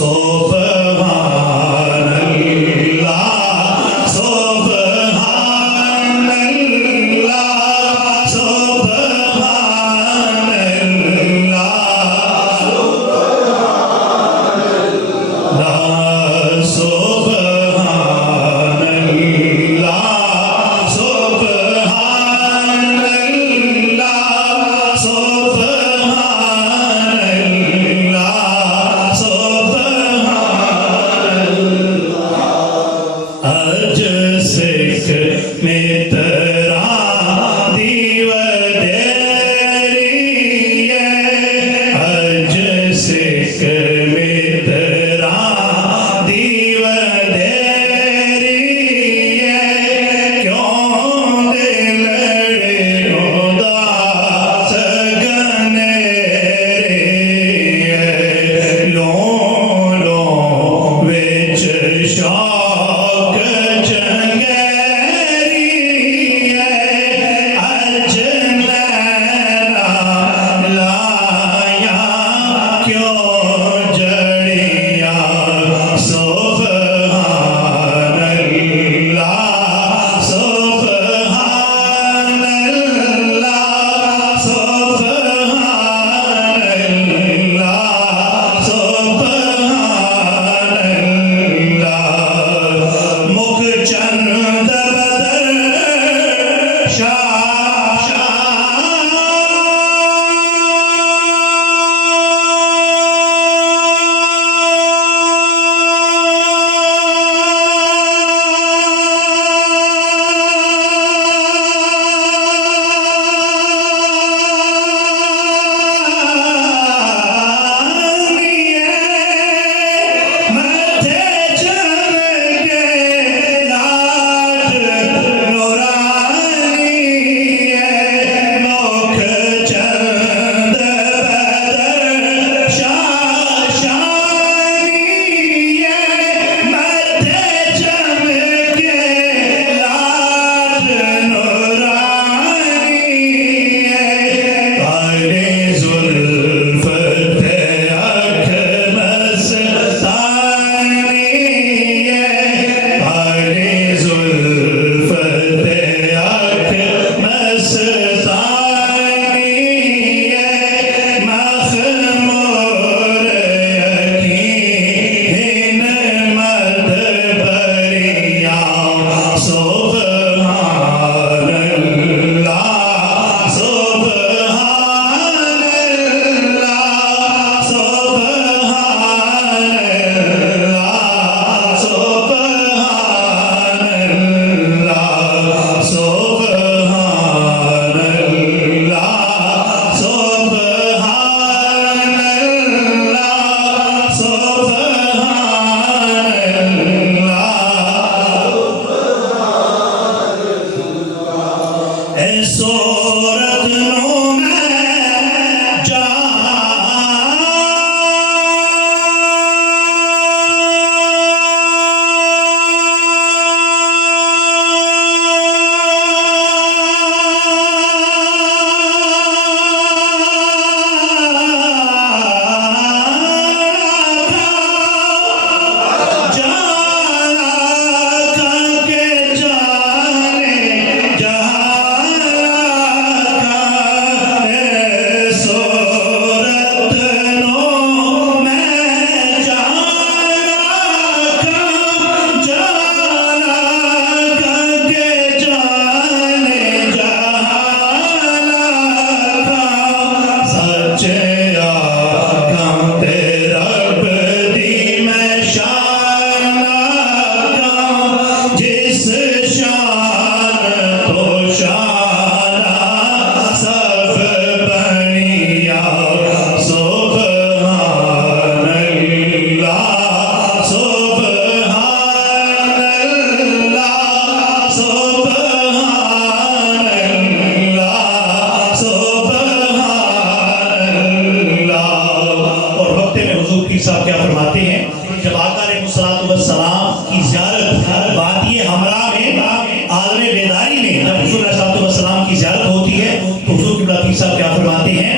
سبحان اللہ سبحان اللہ سبحان اللہ سبحان اللہ سبحان اللہ سبحان اللہ سبحان اللہ سبحان اللہ اج سکھ میں ترا دیو دیری ہے اج سکھ میں ترا دیو دیری ہے کیوں دل اداس گنیری ہے لو لو وچ شوق چنگیری ہے اج لینا لایا کیوں جڑیاں سبحان اللہ سبحان اللہ سبحان اللہ سبحان اللہ مکھ چند بدر شاہ صورت نو میں جا صاحب کیا فرماتے ہیں جب آقا علیہ السلام کی زیارت وادی حمراء میں عالم بیداری میں جب حضور علیہ السلام کی زیارت ہوتی ہے تو حضور قبلہ پیر صاحب کیا فرماتے ہیں